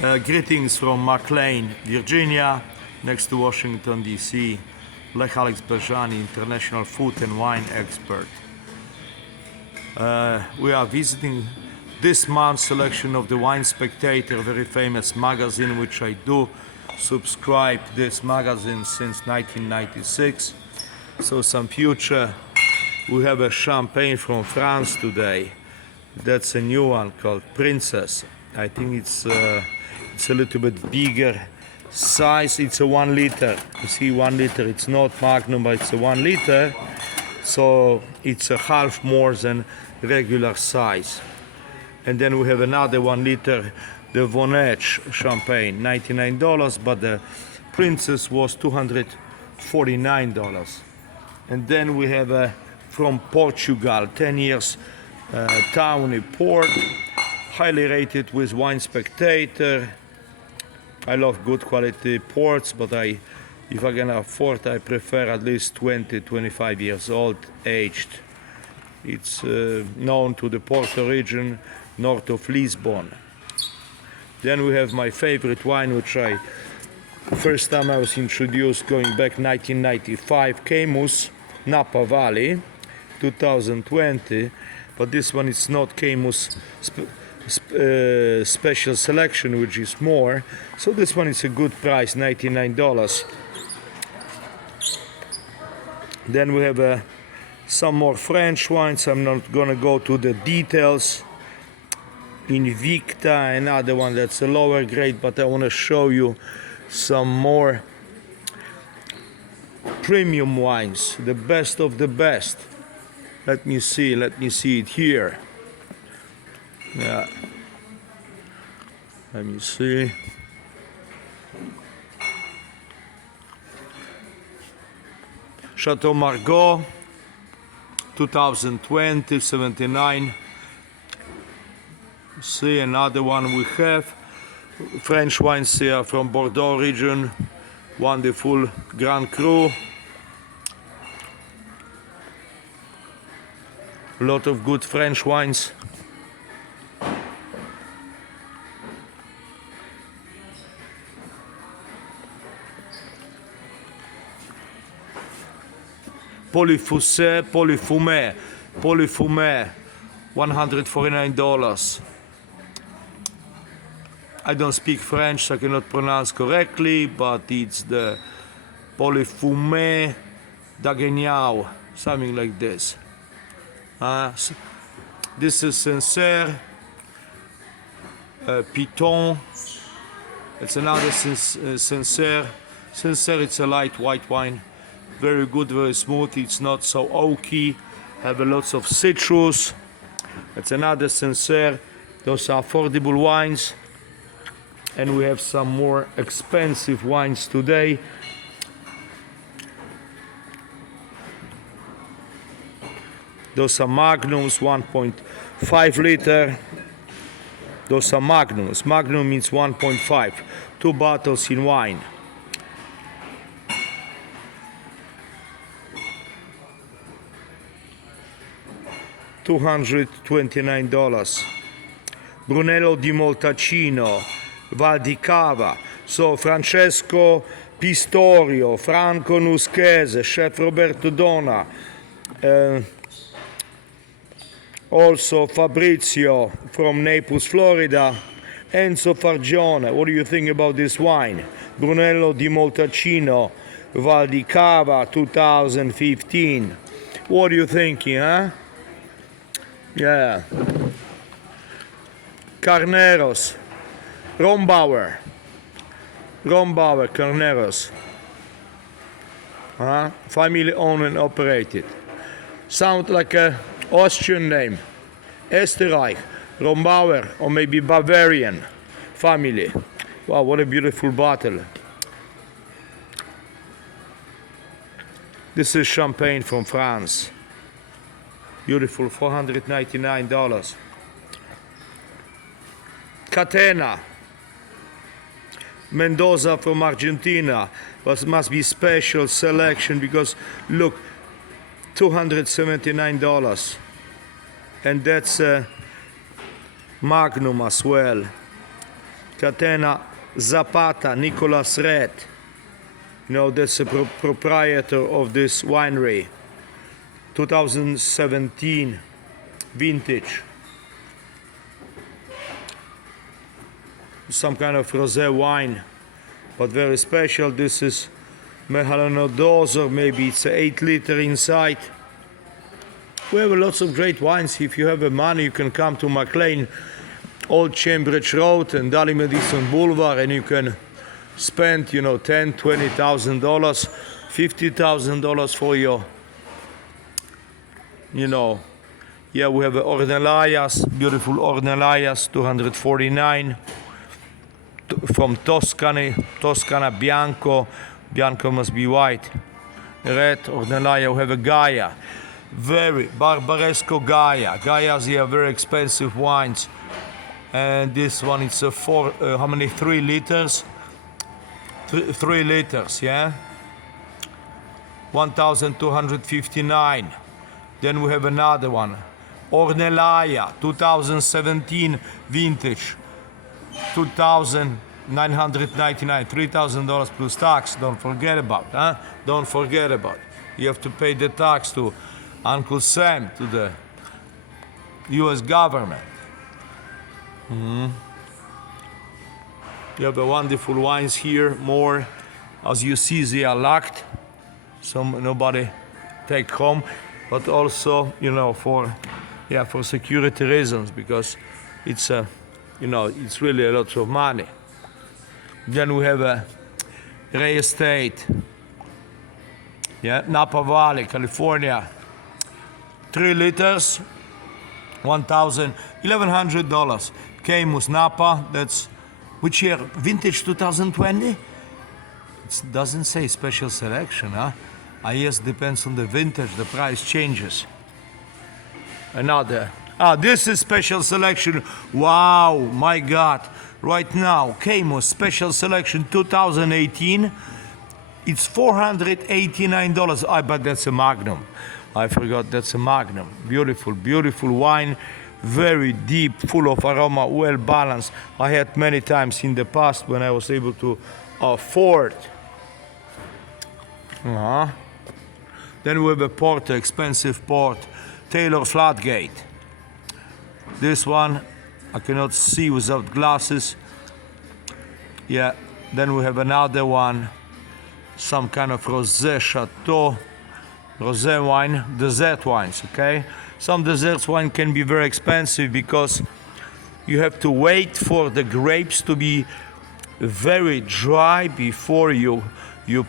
Greetings from McLean, Virginia, next to Washington, D.C. Lech Alex Bajan, international food and wine expert. We are visiting this month's selection of the Wine Spectator, a very famous magazine, which I do subscribe this magazine since 1996. So some future. We have a champagne from France today. That's a new one called Princess. I think it's a little bit bigger size. It's a 1 liter. You see, 1 liter. It's not Magnum, but it's a 1 liter. So it's a half more than regular size. And then we have another 1 liter, the Vonage champagne, $99, but the Princess was $249. And then we have from Portugal, 10 years Tawny port, highly rated with Wine Spectator. I love good quality ports, but if I can afford, I prefer at least 20-25 years old, aged. It's known to the Porto region, north of Lisbon. Then we have my favorite wine, which first time I was introduced going back 1995, Camus, Napa Valley, 2020. But this one is not Camus special selection, which is more. So this one is a good price, $99. Then we have some more French wines. I'm not gonna go to the details. Invicta, another one that's a lower grade, but I want to show you some more premium wines, the best of the best. Let me see it here. Yeah. Let me see. Chateau Margaux, 2020, 79. See, another one we have. French wines here from Bordeaux region. Wonderful Grand Cru. A lot of good French wines. Polyfumé, $149. I don't speak French, so I cannot pronounce correctly, but it's the Polyfumé d'Aguegnau, something like this. This is Sincere, Piton. It's another Sincere. Sincere, it's a light white wine. Very good, very smooth. It's not so oaky. Have lots of citrus. It's another Sincere. Those are affordable wines. And we have some more expensive wines today. Those are Magnums, 1.5 liter. Those are Magnums. Magnum means 1.5. 2 bottles in wine. $229. Brunello di Moltacino, Val di Cava. So Francesco Pistorio, Franco Nuschese, Chef Roberto Dona. Also Fabrizio from Naples, Florida. Enzo Fargione. What do you think about this wine? Brunello di Moltacino, Val di Cava, 2015. What are you thinking, huh? Yeah. Carneros. Rombauer, Carneros. Family owned and operated. Sound like an Austrian name. Österreich, Rombauer, or maybe Bavarian family. Wow, what a beautiful bottle. This is champagne from France. Beautiful, $499. Catena. Mendoza from Argentina, but must be special selection because look, $279, and that's Magnum as well. Catena Zapata, Nicolas Red. You know, that's the proprietor of this winery. 2017 vintage. Some kind of rosé wine, but very special. This is Melanodoser, maybe it's 8 liter inside. We have lots of great wines. If you have the money, you can come to McLean, Old Cambridge Road and Dali Madison Boulevard, and you can spend, you know, $10,000, $20,000, $50,000 for your, you know. Yeah, we have Ornelayas, beautiful Ornelayas, 249 from Toscana Bianco. Bianco must be white. Red Ornelaya. We have a Gaia, very Barbaresco Gaia. Gaias are very expensive wines, and this one it's a 3 liters. 3 liters, yeah. 1,259. Then we have another one, Ornelaya, 2017 vintage, 2,999, $3,000 plus tax. Don't forget about, huh? Don't forget about. You have to pay the tax to Uncle Sam, to the U.S. government. You have the wonderful wines here. More, as you see, they are locked, so nobody take home. But also, you know, for security reasons, because it's you know, it's really a lot of money. Then we have a Ray Estate, yeah, Napa Valley, California, 3 liters, $1,100. Camus Napa, that's which year? Vintage 2020? It doesn't say special selection, huh? I guess depends on the vintage, the price changes. Another. This is special selection. Wow, my God. Right now, Camus special selection 2018. It's $489. But that's a Magnum. I forgot that's a Magnum. Beautiful, beautiful wine. Very deep, full of aroma, well balanced. I had many times in the past when I was able to afford. Then we have a porter, expensive port, Taylor Flatgate. This one I cannot see without glasses. Yeah, then we have another one, some kind of rosé chateau, rosé wine, dessert wines, okay? Some dessert wine can be very expensive because you have to wait for the grapes to be very dry before you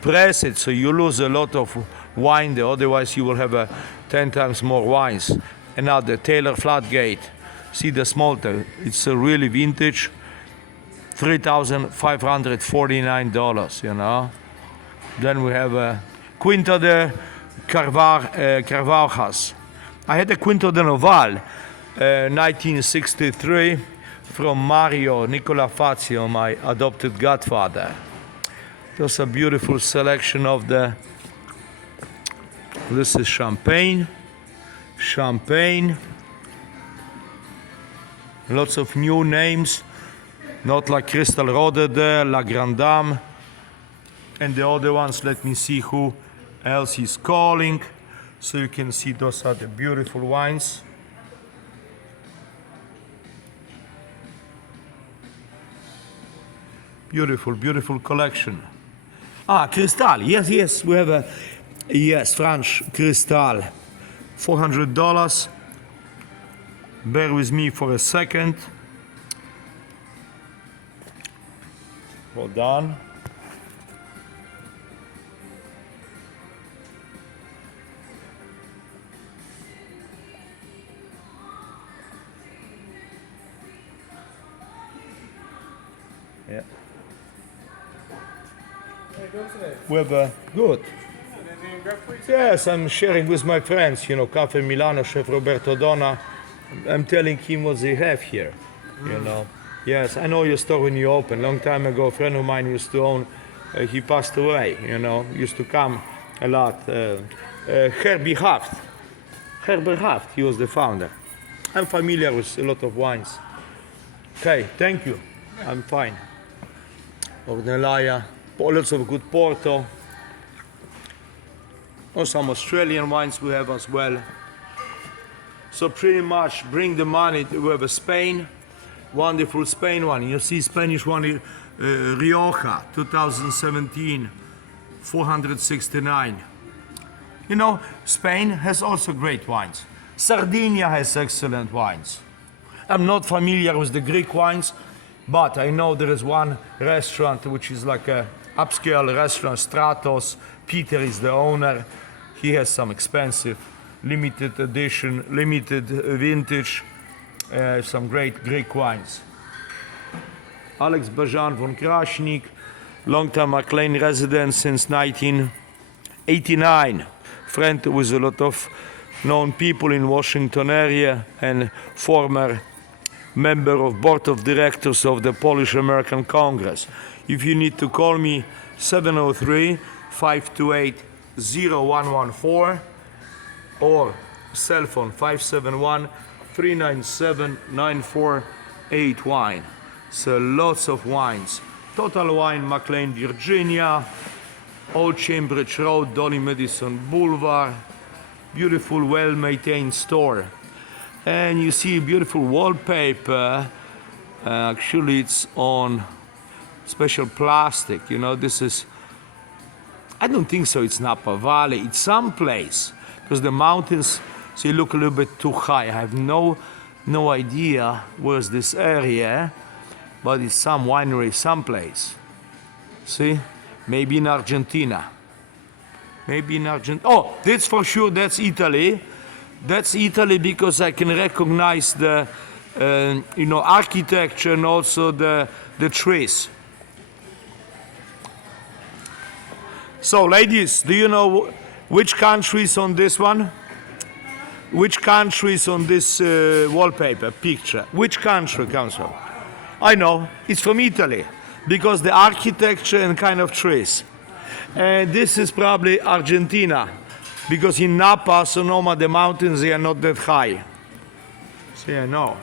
press it, so you lose a lot of wine there. Otherwise you will have 10 times more wines. Another Taylor Flatgate. See the smolter, it's a really vintage, $3,549, you know. Then we have a Quinta de Carvajas. I had a Quinta de Noval, 1963, from Mario Nicola Fazio, my adopted godfather. Just a beautiful selection of the, this is Champagne. Lots of new names, not like Crystal Rodede, La Grande Dame, and the other ones. Let me see who else is calling, so you can see those are the beautiful wines. Beautiful, beautiful collection. Cristal, yes, we have a, yes, French Cristal, $400. Bear with me for a second. Hold on. Yeah. We have good. Yes, I'm sharing with my friends, you know, Cafe Milano, Chef Roberto Donna. I'm telling him what they have here, you know. Yes, I know your store when you opened. Long time ago, a friend of mine used to own, he passed away, you know, used to come a lot. Herbie Haft, he was the founder. I'm familiar with a lot of wines. Okay, thank you. I'm fine. Ornellaia, lots of good Porto. Or some Australian wines we have as well. So pretty much bring the money. We have a Spain, wonderful Spain one. You see Spanish one, Rioja, 2017, 469. You know, Spain has also great wines. Sardinia has excellent wines. I'm not familiar with the Greek wines, but I know there is one restaurant which is like a upscale restaurant, Stratos. Peter is the owner. He has some expensive, limited edition, limited vintage, some great Greek wines. Alex Bajan von Krasnik, long-time McLean resident since 1989. Friend with a lot of known people in Washington area and former member of board of directors of the Polish American Congress. If you need to call me, 703-528-0114 or cell phone 571-397-9481. So lots of wines. Total Wine, McLean, Virginia, Old Cambridge Road, Dolly Madison Boulevard. Beautiful, well-maintained store. And you see beautiful wallpaper. Actually, it's on special plastic. You know, this is, I don't think so it's Napa Valley. It's someplace, because the mountains, see, look a little bit too high. I have no idea where's this area, but it's some winery someplace. See, maybe in Argentina. Maybe in Argentina. Oh, that's for sure, that's Italy. That's Italy because I can recognize the, you know, architecture and also the trees. So, ladies, do you know which country is on this one? Which country is on this wallpaper picture? Which country comes from? I know, it's from Italy, because the architecture and kind of trees. And this is probably Argentina, because in Napa, Sonoma, the mountains, they are not that high. See, I know.